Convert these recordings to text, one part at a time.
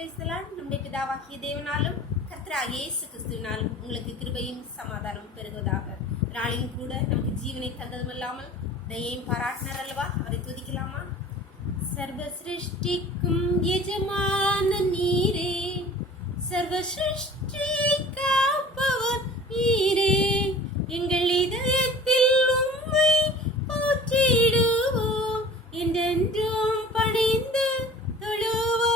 நம்முடைய பிதாவாகிய தேவனாலும் கர்த்தராகிய இயேசு கிறிஸ்துவினாலும் உங்களுக்கு கிருபையும் சமாதானம் பெறுவதாக. நாளிலும் கூட நமக்கு ஜீவனை தந்ததும் இல்லாமல் தயையும் பாராட்டினார் அல்லவா, அவரை துதிக்கலாமா? சர்வ சிருஷ்டிக்கும் எஜமான நீரே, சர்வ சிருஷ்டி காப்பவர் நீரே, எங்கள் இதயத்தில் உம்மை போற்றிடுவோம், என்றென்றும் பணிந்து தொழுவோம்.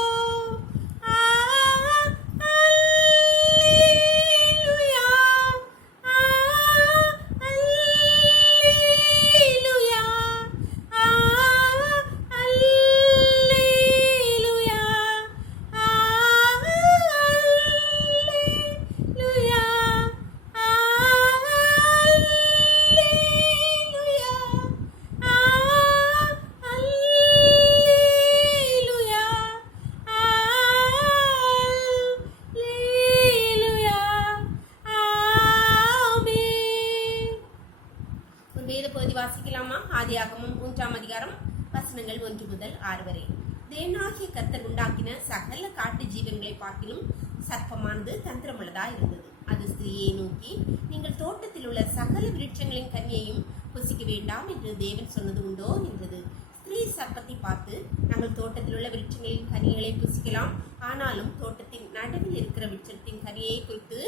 வாசிக்கலாமா? ஆதியாகமம் 3ஆம் அதிகாரம் வசனங்கள் 1 முதல் 6 வரை. தேவனாகிய கர்த்தர் உண்டாக்கின சகல காட்டு ஜீவன்களை பார்க்கிலும் சர்ப்பமானது தந்திரமுள்ளதா இருந்தது. அது ஸ்திரீயை நோக்கி, நீங்கள் தோட்டத்தில் உள்ள சகல விருட்சங்களின் கனியையும் புசிக்க வேண்டாம் என்று தேவன் சொன்னது உண்டோ என்றது. ஸ்திரீ சர்ப்பத்தை பார்த்து, நாங்கள் தோட்டத்தில் உள்ள விருட்சங்களின் கனிகளை புசிக்கலாம், ஆனாலும் தோட்டத்தின் நடுவில் இருக்கிற விருட்சத்தின் கனியை குறித்து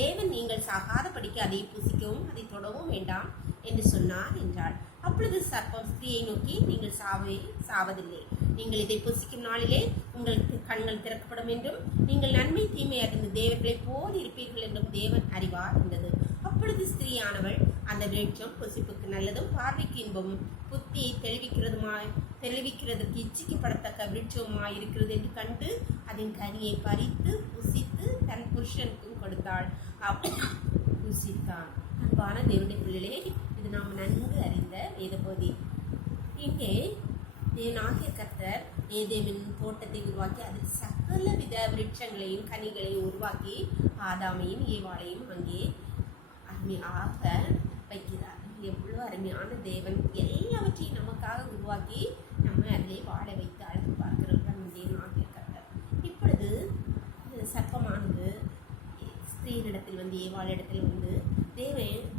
தேவன் நீங்கள் சாகாதபடிக்கு அதை புசிக்கவும் அதை தொடவும் வேண்டாம் என்று சொன்னார் என்றாள். அப்பொழுது சர்ப்பம் ஸ்திரீயை நோக்கி, நீங்கள் சாவதில்லை, நீங்கள் இதை புசிக்கும் நாளிலே உங்களுக்கு கண்கள் திறக்கப்படும் என்றும் நீங்கள் நன்மை தீமை அறிந்து தேவர்களை போல் இருப்பீர்கள் என்றும் தேவன் அறிவார் என்றது. அப்பொழுது ஸ்திரீயானவள், அந்த விருட்சம் புசிப்புக்கு நல்லதும் பார்வைக்கு இன்பமும் புத்தியை தெளிவிக்கிறதற்கு இச்சிக்கப்படத்தக்க விருட்சமாய் இருக்கிறது என்று கண்டு அதன் கனியை பறித்து புசித்து தன் புருஷனுக்கும் கொடுத்தாள். புசித்தான். அன்பான தேவனுடைய பிள்ளைகளே, இது நாம் நன்கு அறிந்த வேதபோதி. இங்கே தேவனாகிய கர்த்தர் ஏதேனின் தோட்டத்தை உருவாக்கி அதில் சகல வித விருட்சங்களையும் கனிகளையும் உருவாக்கி ஆதாமையும் ஏவாளையும் அங்கே அருமையாக வைக்கிறார். எவ்வளோ அருமையான தேவன்! எல்லாவற்றையும் நமக்காக உருவாக்கி நம்ம அதிலே வாழ வைத்து அழகு பார்க்கிறவர்கள் நம் தேவனாகிய கர்த்தர். இப்பொழுது சர்ப்பமானது ஸ்திரீனிடத்தில் வந்து ஏவாளிடத்தில் வந்து,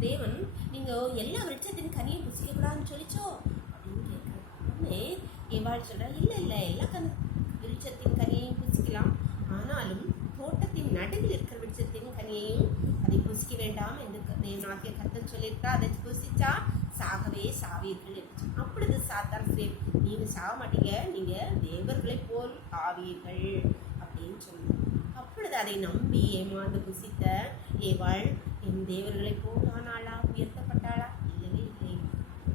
தேவன் நீங்கள் எல்லா விருட்சத்தின் கனியை புசிக்கக்கூடாதுன்னு சொல்லிச்சோ அப்படின்னு கேட்குறேன். உடனே ஏவாள் சொல்கிறார், இல்லை எல்லா விருட்சத்தின் கனியையும் புசிக்கலாம், ஆனாலும் தோட்டத்தின் நடுவில் இருக்கிற விருட்சத்தின் கனியையும் அதை புசிக்க வேண்டாம் என்று தேவனாகிய கர்த்தர் சொல்லியிருக்கா. அதை புசிச்சா சாகவே சாவீர்கள் என்று. அப்பொழுது சாத்தான், நீங்கள் சாக மாட்டீங்க, நீங்கள் தேவர்களை போல் ஆவீர்கள் அப்படின்னு சொன்னார். அப்பொழுது அதை நம்பி ஏமாந்து புசித்த ஏவாள் என் தேவர்களை போல் ஆனாளா, உயர்த்தப்பட்டாளா? இல்லவே இல்லை.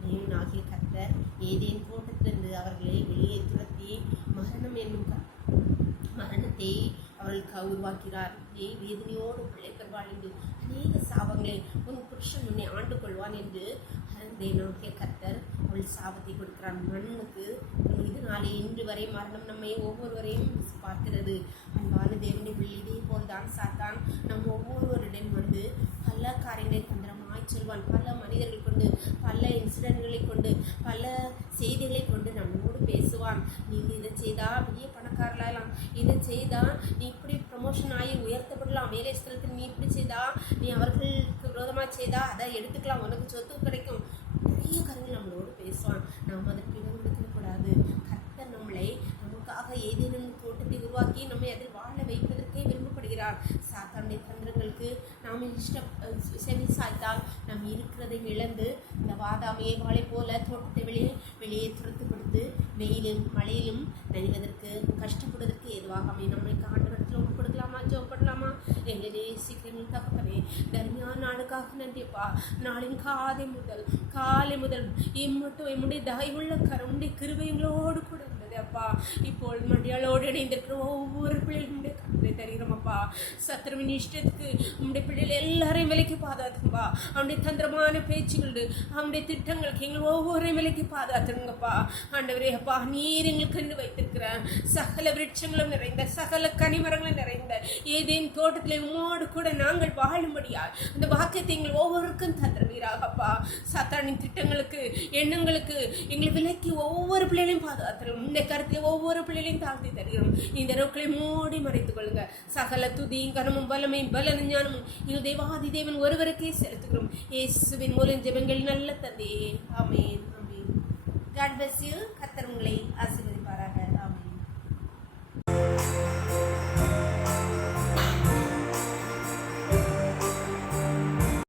தேவனாகிய கர்த்தர் ஏதேன் தோட்டத்திலிருந்து அவர்களை வெளியே துரத்தி மரணம் என்னும் மரணத்தை அவர்களுக்கு உருவாக்கிறார். வேதனையோடு பிள்ளை பெறுவாள் என்று அநேக சாபங்களை உன் புருஷன் உன்னை ஆண்டு கொள்வான் என்று தேவனாகிய கர்த்தர் அவள் சாபத்தை கொடுக்கிறான். மண்ணுக்கு இதனாலே இன்று வரை மரணம் நம்மை ஒவ்வொருவரையும் பார்க்கிறது. அன்பான தேவனுடைய பிள்ளை, இதே போல்தான் சாத்தான் நம் ஒவ்வொருவரிடம் வந்து பல காரியங்களை தந்திரமாய் சொல்வான். பல மனிதர்கள் கொண்டு, பல இன்சிடென்ட்களை கொண்டு, பல செய்திகளை கொண்டு நம்மோடு பேசுவான். நீங்கள் இதை செய்தா பெரிய பணக்காரலாம், இதை செய்தா நீ இப்படி ப்ரமோஷன் ஆகி உயர்த்தப்படலாம், வேலை ஸ்தலத்தில் நீ இப்படி செய்தா, நீ அவர்களுக்கு விரோதமாக செய்தா அதை எடுத்துக்கலாம், உனக்கு சொத்து கிடைக்கும், நிறைய காரியங்கள் நம்மளோடு பேசுவான். நாம் அதற்கு இடம் கொடுக்கக்கூடாது. கர்த்தர் நம்மளை நமக்காக ஏதேனும் தோட்டத்தை உருவாக்கி நம்மை அதில் வாழ வைப்பதற்கே விரும்பப்படுகிறார். சாத்தானுடைய தந்திரங்களுக்கு நாம் செவி சாய்த்தால் நாம் இருக்கிறதை இழந்து இந்த வாதாமையை வாழை போல தோட்டத்தை வெளியே துரத்து கொடுத்து வெயிலும் மழையிலும் நனைவதற்கு கஷ்டப்படுவதற்கு எதுவாக நம்மை ஆண்டவரத்தில் ஒப்பு கொடுக்கலாமா? ஜெபம் பண்ணலாமா? எங்களை நேசிக்கிறீர்கள் தகப்பனே, தர்மியான நாளுக்காக நன்றிப்பா. நாளின் காலை முதல் இம்மட்டும் எம்முடைய தயவுள்ள கருடைய கிருபைகளோடு கூட இருந்தது அப்பா. இப்போ மண்டியாளோடு இணைந்திருக்கிற ஒவ்வொரு பிள்ளைகளுடைய கருத்தை தருகிறோமப்பா. சத்திரவின் இஷ்டத்துக்கு உங்களுடைய பிள்ளைகள் எல்லாரையும் விலைக்கு பாதுகாத்துங்கப்பா. அவனுடைய தந்திரமான பேச்சுகள், அவனுடைய திட்டங்களுக்கு எங்கள் ஒவ்வொருவரையும் விலைக்கு பாதுகாத்துருங்கப்பா. ஆண்டவரே அப்பா, நீர் எங்களுக்கு கண்டு வைத்திருக்கிற சகல விருட்சங்களும் நிறைந்த சகல கனிமரங்களும் நிறைந்த ஏதேன் தோட்டத்தில் உம்மோடு கூட நாங்கள் வாழும்படியால் அந்த வாக்கியத்தை எங்கள் ஒவ்வொருக்கும் தந்துருவீராகப்பா. சாத்தானின் திட்டங்களுக்கு, எண்ணங்களுக்கு எங்களை விலைக்கு ஒவ்வொரு பிள்ளைகளையும் பாதுகாத்துரும். இந்த கருத்தில் ஒவ்வொரு பிள்ளைகளையும் தாழ்த்தி தருகிறோம். இந்த நோக்களை மூடி மறைத்துக் கொள்ளுங்க. சகல துதியும் கனமும் பலமையும் பலனும் ஞானமும் எங்கள் தேவாதி தேவன் ஒருவருக்கே செலுத்துகிறோம். இயேசுவின் மூலம் ஜெபங்கள் நல்ல தந்தையே. ஆமென். ஆமென். God bless you. கர்த்தர் உங்களை ஆசீர்வதிப்பாராக.